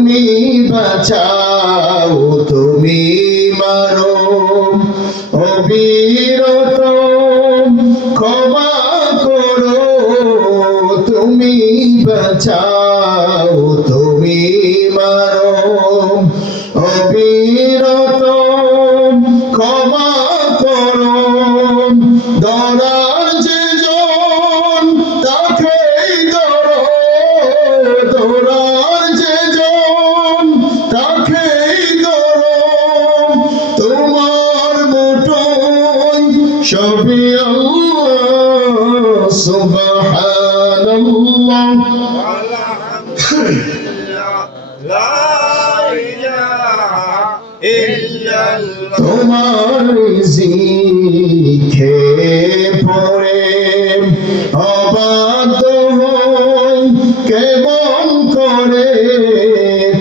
তুমি বাঁচাও তুমি মারো অবিরত ক্ষমা করো তুমি বাঁচাও তুমি মারো অবিরত ক্ষমা করো ধরার যে জন তাকেই ধরো ধরার যে জন তাকেই ধরো তোমার মুঠোয় সবই আল্লাহ সুবহানাল্লাহ তোমার জিখে পড়ে অবাধ্য হই কেমন করে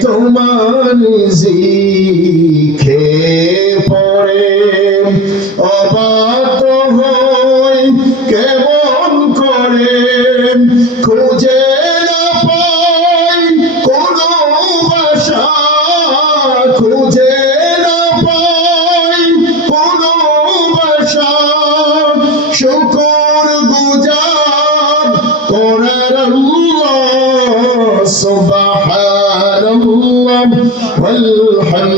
তোমার জিখে পড়ে অবাধ্য হই কেমন করে খুঁজে না পাই কোনো ভাষা খুঁজে না পাই কোনো ভাষা শুকর গুজার করার আল্লাহ সুবহানাল্লাহ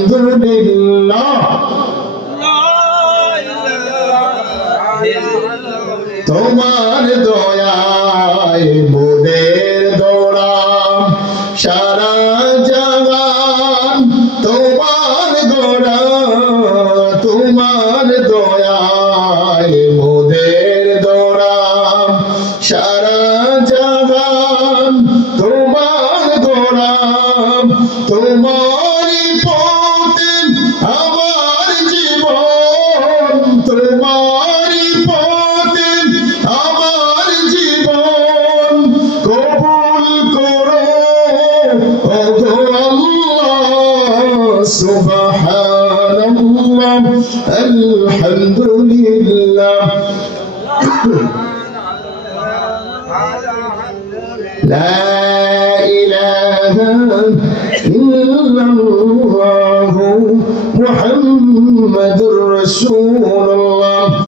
আলহামদুলিল্লাহ তোমার দয়ায় মোদের দৌড়া সারা জাহান তোমার দৌড়া তোমার দয়ায় মোদের দৌড়া সারা জাহান তোমার দৌড়া তোমারই পথে আমার জীবন তোমারই পথে আমার জীবন কবুল করো ওগো আল্লাহ সুবহানাল্লাহ আলহামদুলিল্লাহ لا إله إلا الله محمد رسول الله